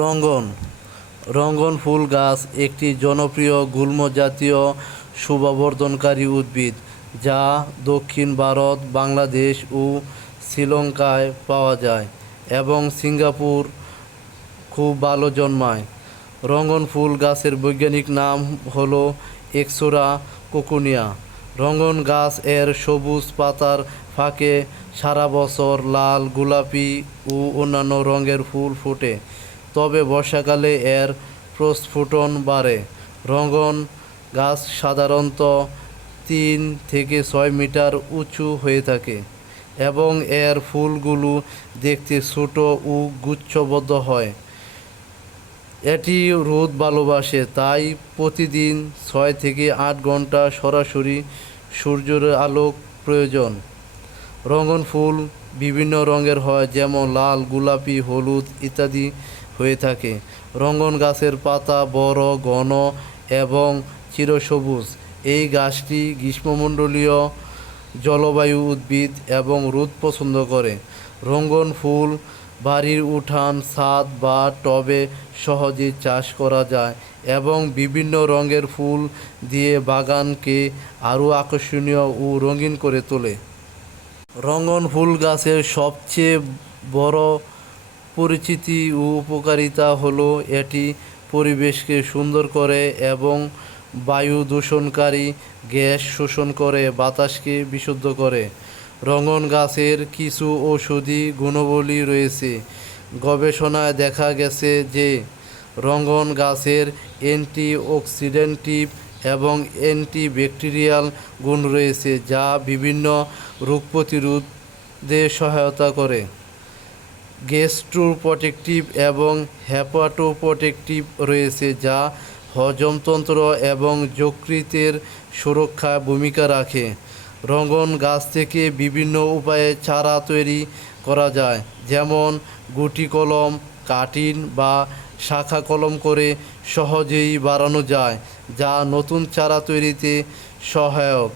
রঙ্গন রঙ্গন ফুল গাছ একটি জনপ্রিয় গুল্ম জাতীয় শোভাবর্ধনকারী উদ্ভিদ যা দক্ষিণ ভারত, বাংলাদেশ ও শ্রীলঙ্কায় পাওয়া যায় এবং সিঙ্গাপুর খুব ভালো জন্মায়। রঙ্গন ফুল গাছের বৈজ্ঞানিক নাম হলো এক্সোরা কোকুনিয়া। রঙ্গন গাছ এর সবুজ পাতার ফাঁকে সারা বছর লাল, গোলাপি ও অন্যান্য রঙের ফুল ফোটে, তবে বর্ষাকালে এর প্রস্ফুটন বাড়ে। রঙ্গন গাছ সাধারণত 3 থেকে 6 মিটার উঁচু হয়ে থাকে এবং এর ফুলগুলো দেখতে ছোট ও গুচ্ছবদ্ধ হয়। এটি রোদ ভালোবাসে, তাই প্রতিদিন 6 থেকে 8 ঘন্টা সরাসরি সূর্যের আলোক প্রয়োজন। রঙ্গন ফুল বিভিন্ন রঙের হয়, যেমন লাল, গোলাপি, হলুদ ইত্যাদি হয়ে থাকে। রঙ্গন গাছের পাতা বড়, ঘন এবং চিরসবুজ। এই গাছটি গ্রীষ্মমণ্ডলীয় জলবায়ু উদ্ভিদ এবং রোদ পছন্দ করে। রঙ্গন ফুল বাড়ির উঠান, ছাদ বা টবে সহজেই চাষ করা যায় এবং বিভিন্ন রঙের ফুল দিয়ে বাগানকে আরও আকর্ষণীয় ও রঙিন করে তোলে। রঙ্গন ফুল গাছের সবচেয়ে বড় পরিচিতি ও উপকারিতা হলো এটি পরিবেশকে সুন্দর করে এবং বায়ু দূষণকারী গ্যাস শোষণ করে বাতাসকে বিশুদ্ধ করে। রঙ্গন গাছের কিছু ঔষধি গুণাবলী রয়েছে। গবেষণায় দেখা গেছে যে রঙ্গন গাছের অ্যান্টিঅক্সিডেন্টিভ এবং অ্যান্টিব্যাকটেরিয়াল গুণ রয়েছে, যা বিভিন্ন রোগ প্রতিরোধে সহায়তা করে। গ্যাস্ট্রোপ্রোটেক্টিভ এবং হেপাটোপ্রোটেক্টিভ রয়েছে, যা হজমতন্ত্র এবং যকৃতের সুরক্ষায় ভূমিকা রাখে। রঙ্গন গাছ থেকে বিভিন্ন উপায়ে চারা তৈরি করা যায়, যেমন গুটি কলম, কাটিং বা শাখা কলম করে সহজেই বাড়ানো যায়, যা নতুন চারা তৈরিতে সহায়ক।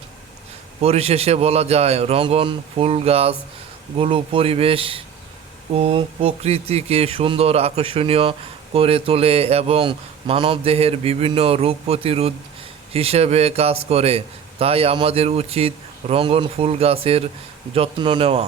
পরিশেষে বলা যায়, রঙ্গন ফুল গাছগুলো পরিবেশ ও প্রকৃতিকে সুন্দর, আকর্ষণীয় করে তোলে এবং মানবদেহের বিভিন্ন রোগ প্রতিরোধ হিসেবে কাজ করে। তাই আমাদের উচিত রঙ্গন ফুল গাছের যত্ন নেওয়া।